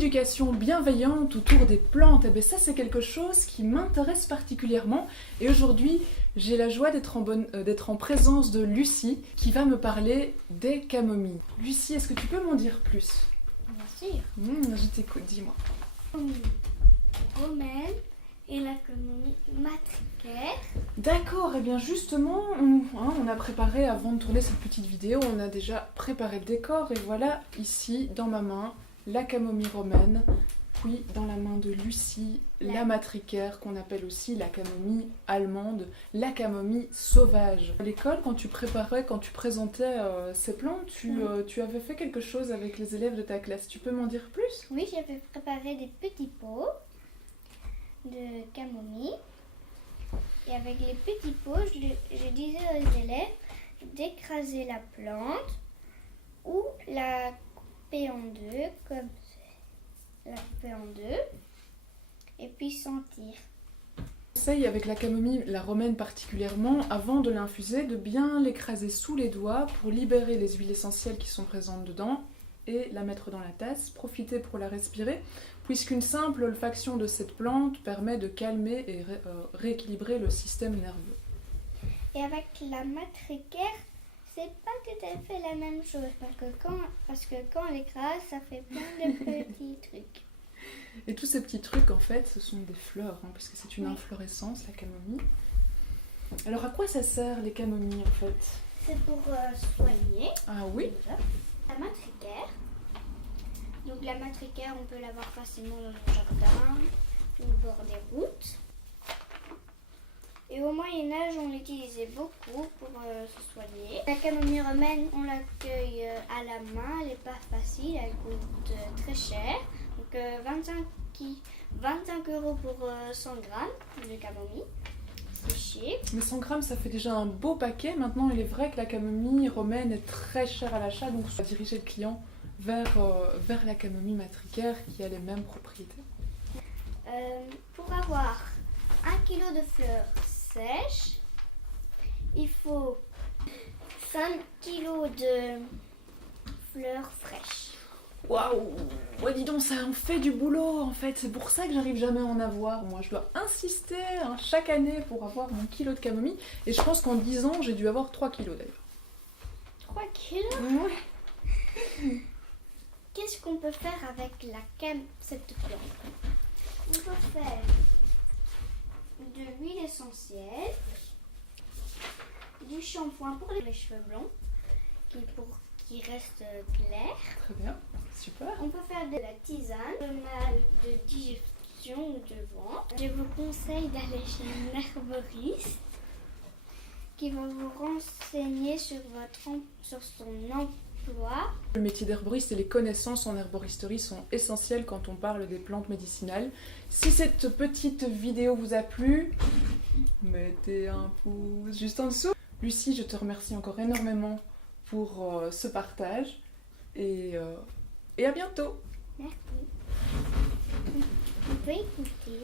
Éducation bienveillante autour des plantes, et bien ça c'est quelque chose qui m'intéresse particulièrement et aujourd'hui j'ai la joie d'être en présence de Lucie qui va me parler des camomilles. Lucie, est-ce que tu peux m'en dire plus? Bien sûr. Je t'écoute, dis-moi. Camomille romaine et la camomille matricaire. D'accord, et bien justement, on a préparé, avant de tourner cette petite vidéo, on a déjà préparé le décor et voilà ici dans ma main la camomille romaine, puis dans la main de Lucie, la matricaire, qu'on appelle aussi la camomille allemande, la camomille sauvage. À l'école, quand tu présentais ces plantes, tu avais fait quelque chose avec les élèves de ta classe. Tu peux m'en dire plus? Oui, j'avais préparé des petits pots de camomille. Et avec les petits pots, je disais aux élèves d'écraser la plante ou la couper en deux, comme la couper en deux, et puis sentir. Conseille avec la camomille, la romaine particulièrement, avant de l'infuser, de bien l'écraser sous les doigts pour libérer les huiles essentielles qui sont présentes dedans et la mettre dans la tasse. Profitez pour la respirer, puisqu'une simple olfaction de cette plante permet de calmer et rééquilibrer le système nerveux. Et avec la matricaire, c'est pas tout à fait la même chose, parce que quand on l'écrase, ça fait plein de petits trucs. Et tous ces petits trucs, en fait, ce sont des fleurs, puisque c'est une inflorescence, la camomille. Alors, à quoi ça sert, les camomilles, en fait? C'est pour soigner. Ah oui? Déjà. La matricaire. Donc la matricaire, on peut l'avoir facilement dans le jardin, au bord des routes. Et au Moyen-Âge, on l'utilisait beaucoup pour se soigner. La camomille romaine, on l'accueille à la main, elle n'est pas facile, elle coûte très cher. Donc 25 € pour 100 grammes de camomille séchée. Mais 100 grammes, ça fait déjà un beau paquet. Maintenant, il est vrai que la camomille romaine est très chère à l'achat, donc on va diriger le client vers la camomille matricaire qui a les mêmes propriétés. Pour avoir 1 kg de fleurs sèches, il faut 5 kg de fleurs fraîches. Waouh! Ouais, dis donc, ça en fait du boulot en fait. C'est pour ça que j'arrive jamais à en avoir. Moi, je dois insister chaque année pour avoir mon kilo de camomille. Et je pense qu'en 10 ans, j'ai dû avoir 3 kilos d'ailleurs. 3 kilos? Ouais. Qu'est-ce qu'on peut faire avec cette plante? On peut faire de l'huile essentielle, du shampoing pour les cheveux blonds, pour qu'ils restent clairs. Très bien, super. On peut faire de la tisane, le mal de digestion ou de ventre. Je vous conseille d'aller chez un herboriste qui va vous renseigner sur son emploi. Le métier d'herboriste et les connaissances en herboristerie sont essentielles quand on parle des plantes médicinales. Si cette petite vidéo vous a plu, mettez un pouce juste en dessous. Lucie, je te remercie encore énormément pour ce partage et à bientôt. Merci. On peut écouter.